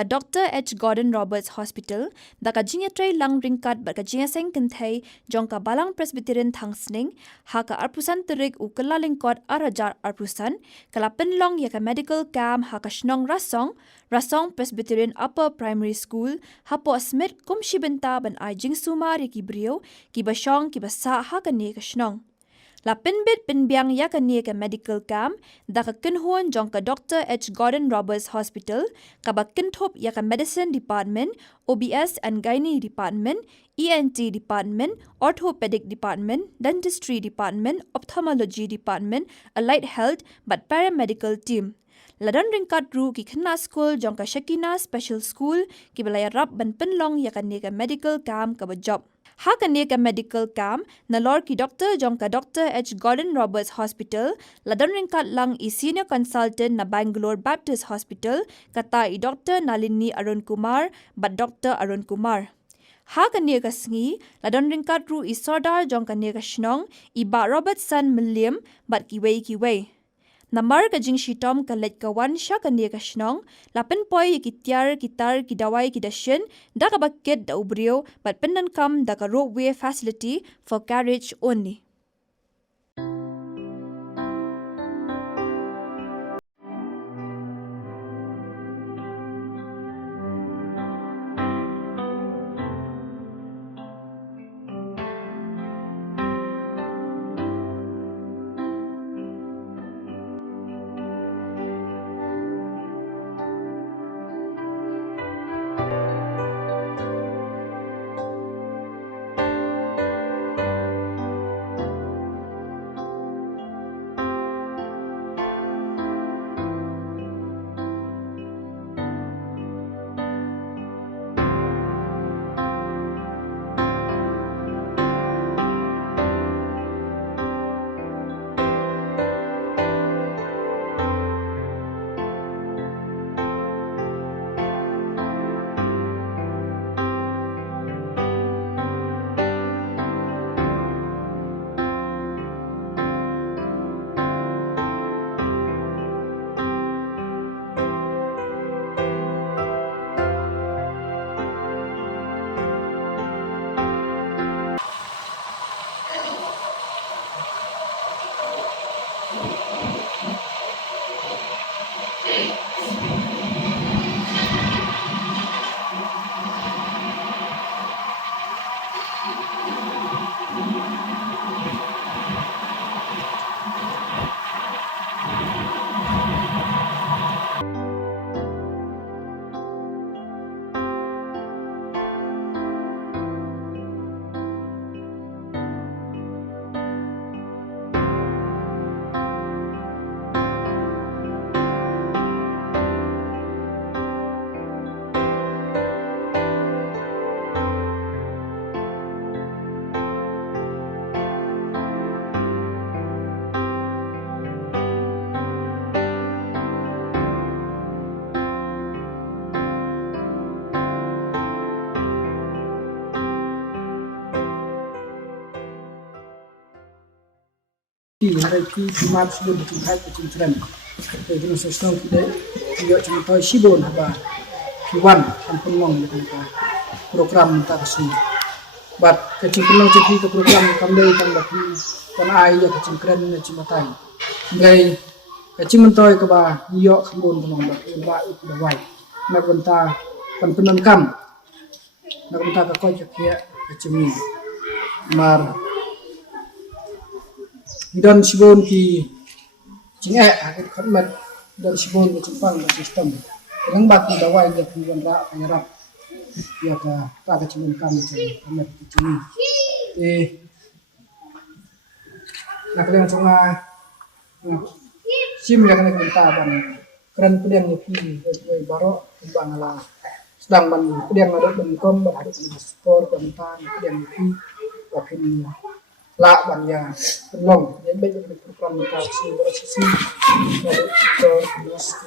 ka Dr. H. Gordon Roberts Hospital, da ka jinga tray lang ringkat ba ka jinga seng kenthai, jong ka balang Presbyterian Thangsning, ha ka arpusan terik u kelalingkot arajar arpusan, kala penlong ya ka medical camp ha ka shnong rasong Presbyterian Upper Primary School, ha po asmit kum shibenta ban ay jing sumar ya ki brio, ki basyong ki basa ha ka ni ka shnong. La pinbit pinbiang ya ka ni ka medical camp, da ka kinhuan jong ka Dr. H. Gordon Roberts Hospital, ka ba kintop ya ka Medicine Department, OBS and Gynae Department, ENT Department, Orthopedic Department, Dentistry Department, Ophthalmology Department, Allied Health, but paramedical team. Ladan ringkat ru ki khna school jong ka Shekina Special School, ki balaya rap ban penlong ya ka ni ka medical camp ka ba job. Ha ka ni ka medical camp na lor ki Dr. jong ka Dr. H. Gordon Roberts Hospital, ladan ringkat lang i senior consultant na Bangalore Baptist Hospital, kata i Dr. Nalini Arun Kumar, bat Dr. Arun Kumar. Ha ka ni ka sngi, ladan ringkat ru i sordar jong ka ni ka shnong, i ba Robertson William, bat kiway. Namar ka jing shitom ka let ka wan sya ka ni ka shnong, lapin poy ki tiar kitar ki dawai ki dashin, da ka bakit da ubrio, but pendan kam da ka roadway facility for carriage only. Hari Jumat sebelum berjumpa kecil-kecilan. Jadi masa senang kita juga cuma tahu sibon apa kiwan sampun mong dengan program kita kesini. But kecil-kecilan jadi ke program kami tambah kan ayah kecil-kecilan cuma tahu. Mulai kecil mentoy ke bah iyo kambon dengan bah ilmu itu bawai. Nak benta kan penangkam. Nak benta ke kau jadi kecil ni. Mar dan sibon ki jinga akhir khidmat dan sibon ki simpang dan sistem yang baki dawai dia pun ra penyerap ya ka ta ka cimun kami khidmat ki cini nak kalian cuma sim yang nak kita ban keren pedang ni pi baro bangala sedang ban pedang ada ben kom ban ada sport tentang pedang ni wakin la banyak penolong yang baik dari program mutasi berasisi dari terus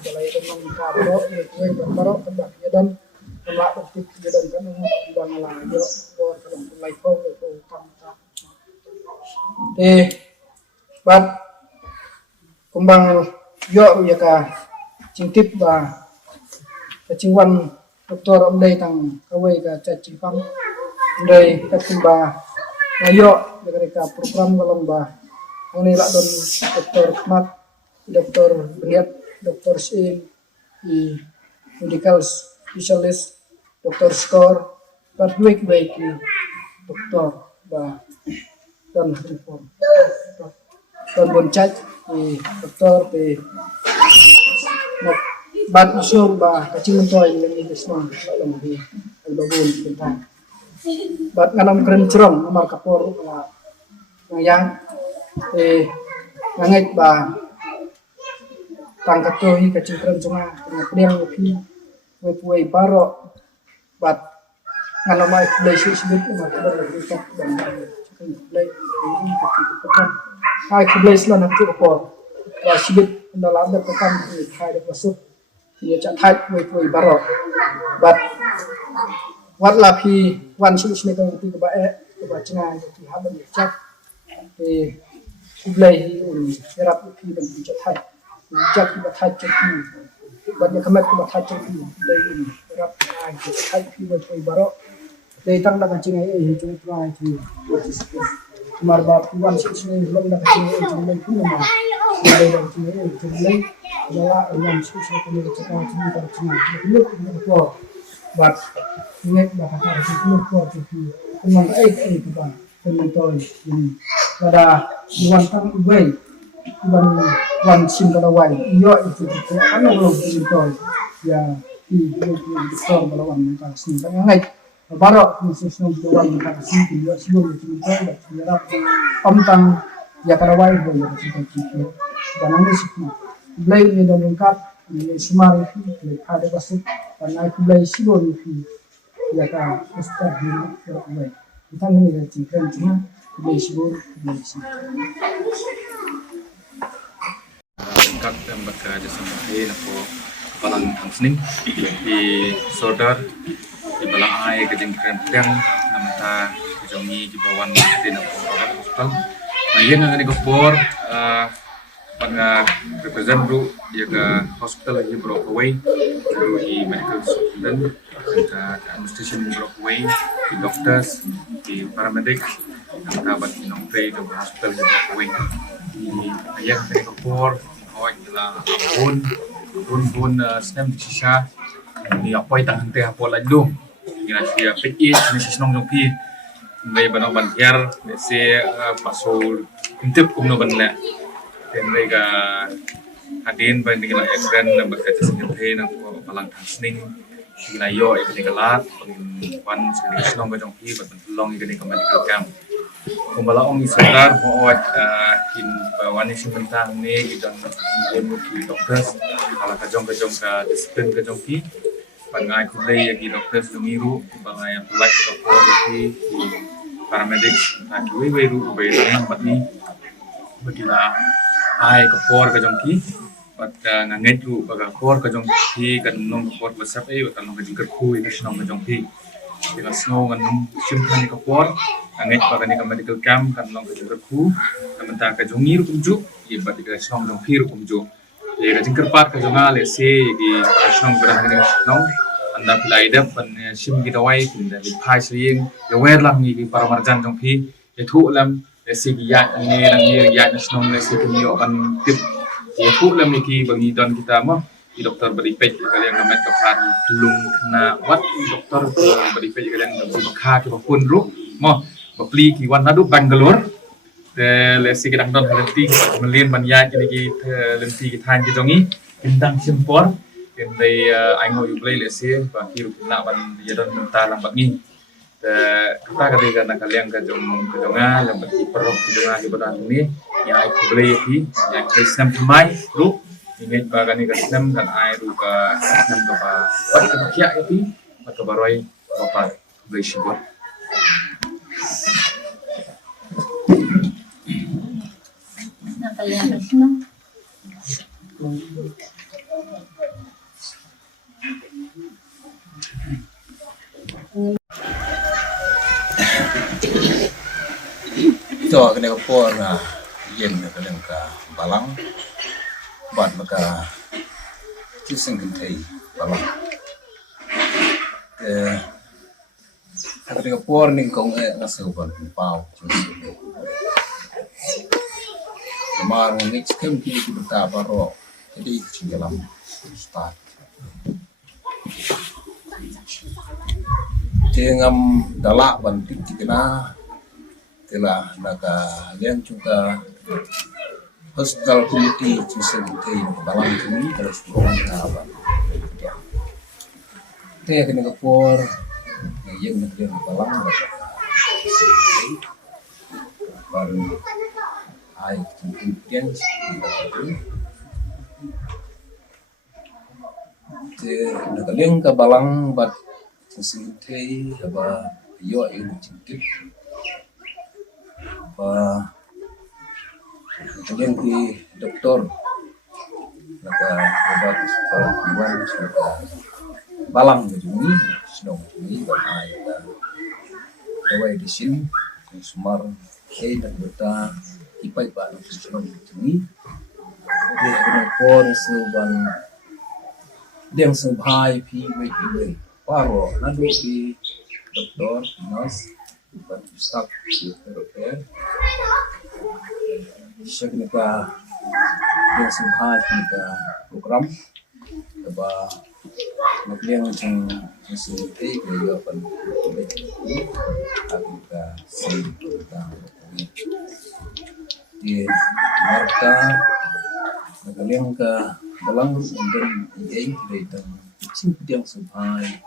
mulai dengan kabro itu berbaro tembak dan tembak optik dan kan bangala yo buat dalam mulai kau itu utama bat kumbang yo ya ka cingtip ba cingwan Dr. Omdai tang kawai ka cacipang Omdai katimba ngayo mereka program kalong ba ang nila don Dr. Mat, Dr. Beniat, Dr. Sin, i medical specialist, Dr. Skor, perduik baik i Dr. ba don reform. Don boncaj i Dr. pe ban usul ba kacing mentoy yang ini semua dalam di albabun tentang bat nganam keren cerong nomor kapor yang ngait ba tangkat tohi kacing keren cuma dengan pedang lebih wei baro bat nganam mai play sebut nomor kapor lebih tak dan play ini kacing hai play selama nanti kapor ba sebut dalam ada pekan di hai ada masuk dia cak thai wei baro bat wat la phi wan su sme tong ti ba e ba china ti ha ban chak e blai hi un rap phi ban ti cak thai chak ba thai chak ti ba ne khamat ba thai chak ti blai un rap ai ti thai phi ba wei baro dei tang la china e hi chu trai ti mar ba wan su sme lom la china e chu mai phi ma dei la china e chu mai ya wan su sme ko ni chak ti ta china ni ko but ingat bahasa itu kuat itu memang itu kan penonton ini pada iwan ubai iwan sim pada wai iyo itu kan belum penonton ya di besar pada wan mereka sini kan ingat baru khususnya di wan mereka sini dia sebelum itu dan sejarah tentang ya pada wai boleh kita dan ini sih belai ini dan lengkap semar itu ada basut karena aku beli sibuk itu ya kan ustaz ini berapa kita ini kan cuma beli sibuk lengkap dan bekerja sama aku kepala Hansning di Sodar di Balang Ai kejengkeran pedang namanya kejongi di bawah di hospital nah ia ngani kopor pada represent bro ya ke hospital di Brockway di medical student ke administration Brockway di doctors di paramedic kabat minong pay di hospital di Brockway di ayah dari kopor hoy la pun snem di sisa ni apa tangan teh apa lagi kira dia PE ni sisnong jopi ngai bano bantiar se pasul intip kumno banla dan mereka hadir banding dengan accident dan bekerja sendiri dan palang tasning dengan yo ikut kelat wan sini senong gajong pi bertolong ikut ke medical camp kumbala ong isodar hoat in wan isi mentang ni idang pun doctors kalau kajong ke disiplin kajong pi pangai kulai yang doctors dungiru pangai yang pelak kapor di paramedics nak wewe ru bayang patni begila ai kapor ka jongki pat nganget lu baga kapor ka jongki kan nong kapor besap kan nong ka jingker khu ka snong ka jongki dengan snow kan simpan kapor nganget baga ni ka medical camp kan nong ka jingker khu namenta ka jongi ru kumju ye bat ka snong jongki ru kumju ye ka jingker pat ka jonga le se di snong berang ni snong anda pilai dap pan sim kita wai pinda di phai sing ye wer lam ni para marjan jongki ye thu lam segi ya ni ya nasional segi yo kan tip ya pu lam iki bagi don kita mah di dokter beripek kalian ngamet kapal belum kena wat dokter beripek kalian kha ke pun ru mah beli ki wan nadu Bangalore de le segi dang don lenti melien banyak ini ki lenti ki than ki jongi bintang simpor dan dai aingo you play le se ba hiru kena ban ya don menta lam bagi kita ketika nak kalian kejonga yang berkiprah kejonga di badan ini yang aku beli di yang Kristen pemai ru ingin bagan ini Kristen dan air ru ke Kristen ke wat ke kia itu atau baroi bapak beli sibuk nak kalian Kristen cho cái này có po là yên được cái đường cả balang bạn mà cả chữ sinh kinh thầy balang Ada yang por nih kong ngasuban pau. Kemarin next kan kita bertapa roh. Jadi dalam start. Dengan dalak bantik kita telah naga yang juga hospital committee cincin kita dalam ini terus berjalan. Kita kena kepor yang negeri dalam baru air cincin naga yang kebalang bat cincin kita apa yo yang cincin apa kemudian di dokter naga obat keluar sudah balang ini sedang ini ada dawai di sini sumar dan berta ipai pak sedang ini dia kena pon seban yang sebhai pi wei paro nado di dokter nurse bukan staff dokter Syekh yang sebhai kita program coba yang macam sesuatu yang apa kita kita di marka yang ke dalam dan yang kita itu yang sebhai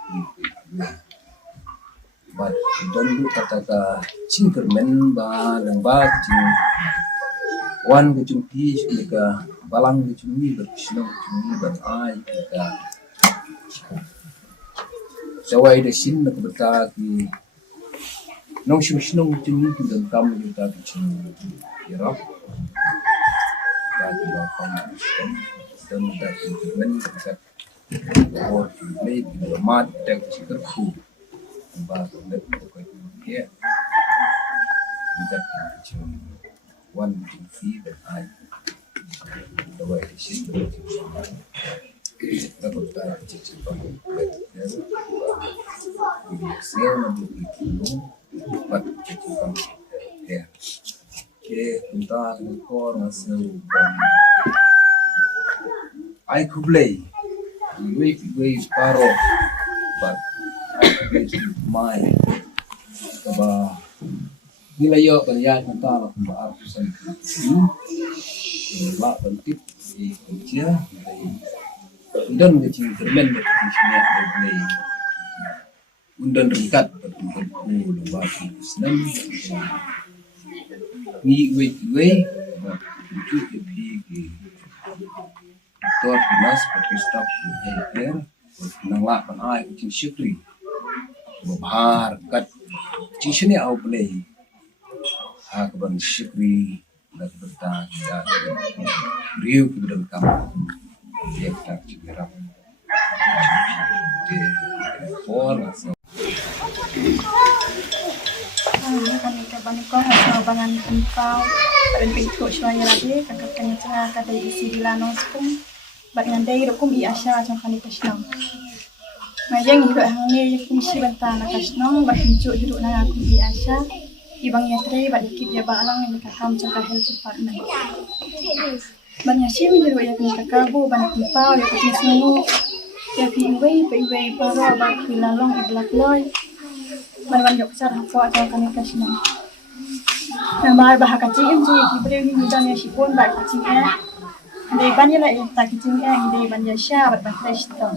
but don't do kata cingkermen ba lembab cing wan kecumpi juga balang kecumpi bersenang kecumpi berai juga sawai desin nak bertaki nong senang kecumpi juga kamu juga kecumpi irap tadi lapang dan tadi men dekat buat play di mat tek cikerku ba net ko dia dekat kecumpi one fee that I the way it is kita bertanya cicit we sell itu but cicit ya kita ngekor ngasih I could play we paro but I could play my coba nila yo kaya kita lah pembahasan ini lah penting di kerja dan kecil termen di sini ada undan ringkat berkumpul lembah senam ni we itu di doktor dinas pakai staf healthcare nanglah panai kecil syukri bahar kat sini au play akaban syukri dan bertanya riu kemudian kamu dia tak cakap de forma kami ke Banikor atau bangan empau dan pintu suaya lagi kakak kanya cara kata isi di lanong sepung bagian dari hukum biasa macam kami kesnong majang hidup hangi fungsi bantana kesnong bahincu hidup na aku biasa ibang yatre ba dikit ya balang ni kakam cakap health department banyak sih hidup ya kini kakabu banyak empau ya kini semua ya piway para ba kilalong iblak loy ban yok sar hafwa atau kami kasih nama bah kacing je kibre ni mudan ya sipon ba kacing dei ban ya la tak kacing dei ban ya sha ba fresh to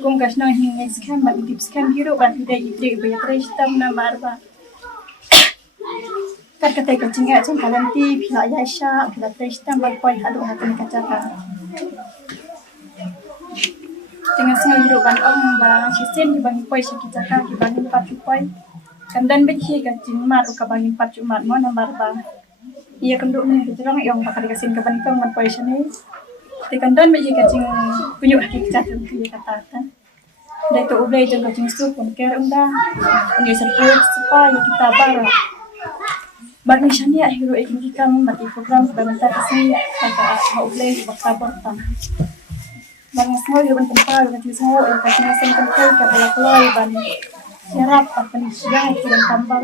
kum kasno hing next kan ba tips kan hero ba dei ibre ba fresh to nama ba kat kata kacing cang kalanti pila ya sha pila fresh to ba koi halu hakan kacaka dengan sengal hidup ban ba sisen di bang poi kita ka ki bang pat poi kandan bet hi ka jinmar ka bang pat mat mo nambar ba iya kenduk ni terang yang bakal dikasin ke ban man poi sini di kandan bet hi ka jing punyu ki kita tu kata kan dai to ublai jeng ka jing su pun ker unda ngai support supaya kita bara ban misalnya hero ekonomi kam mati program sebentar kesini kata ublai bakal bertam Bang semua dia tempat dengan semua yang kasih nasi tempat kalau keluar ban siarap apa nih siang kirim tambah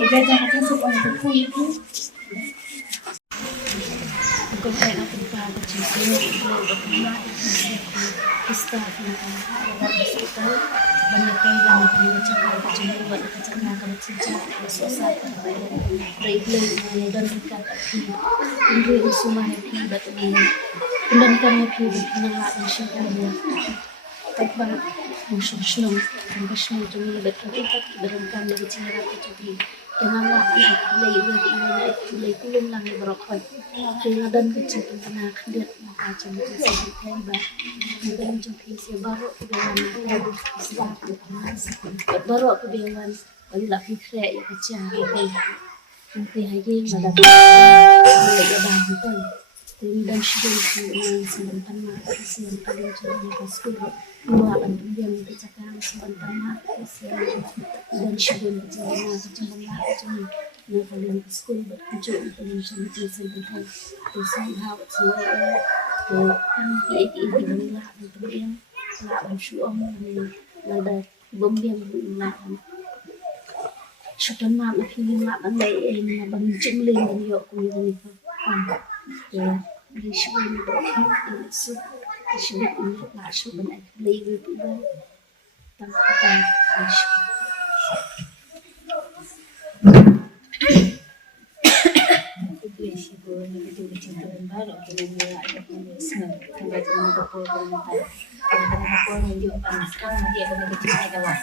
udah jangan kasih sup untuk itu. Kung kaya natin pa ako chisme, staff na hospital, banyak kayo lang ang tsaka ako chinua at tsaka nakamatsidya sa usapan na raidlay na dan ka hindi usuman pibat ni undan kami pibat na ang siya kanya pagba musyong ang tumilibat ang ikat dalam kami ng sinara ko tubi yang awak lay lay kulong lang ibarokoy kaya dan kecil na kadet macam itu saya ba dan jumpa baru dewan staff baru aku dewan wala fikre ya kecil nanti haji madap ya bantu dan sudah sebentar masih yang paling jauh pas kuliah dua kan dia minta cakap sebentar masih dan sudah jalan kecemburuan yang paling sekolah bertujuan untuk menjadi sebentar terus somehow semua yang itu lah untuk yang lah syuam ada bom yang lah syukur nama pilih lah bandai ini bang jemling dan yuk kuliah ya syukur ini so syukur ini lah syukur nak beli itu tanpa syukur syukur ni itu bicara baru kita mula ada pembiasan kita dengan kapal pemerintah dengan kapal yang juga sekarang dia akan bicara kawan.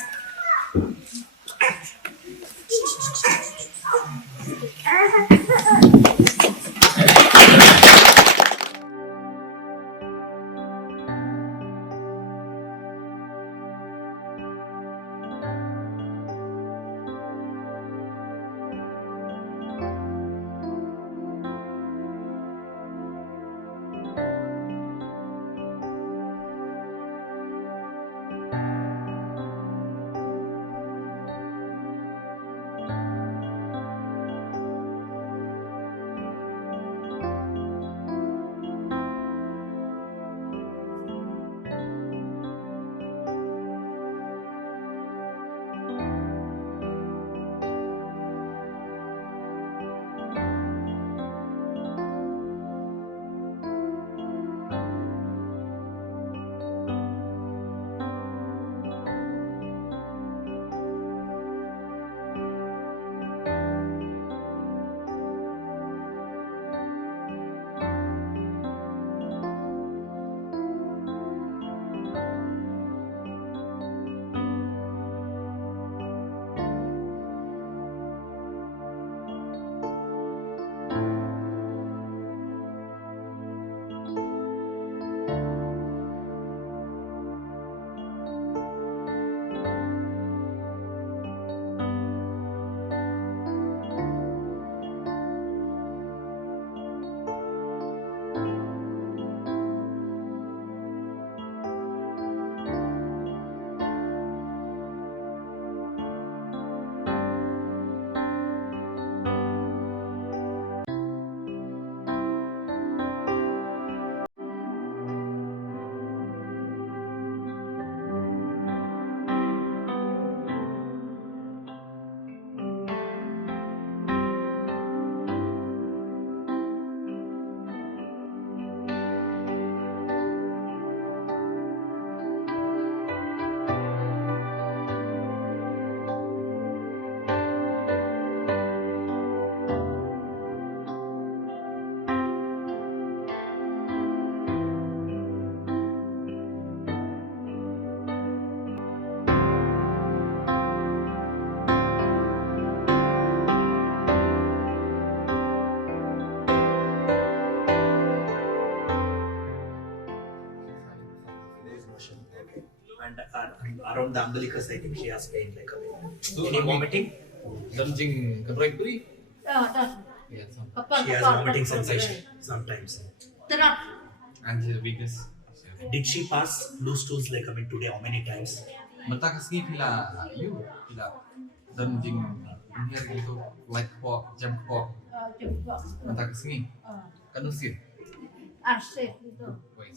And around the umbilicus, I think she has pain like a any vomiting. Something contractory. Yes. She has vomiting sensation sometimes. And his weakness. Did she pass loose stools like today? How many times? Matakas ni pila you pila. Something here gitu like po jam po. Matakas ni. Kanusin. Arsip itu. Wait.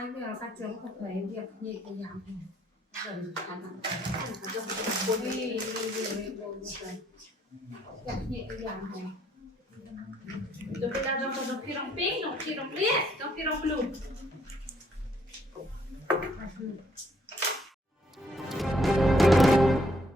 ai về các trường học về việc nhẹ nhàng dần khả năng dùng bốn đi nhẹ nhàng này. Chúng ta trong khi rong pink, trong khi rong liệt, trong khi rong blue.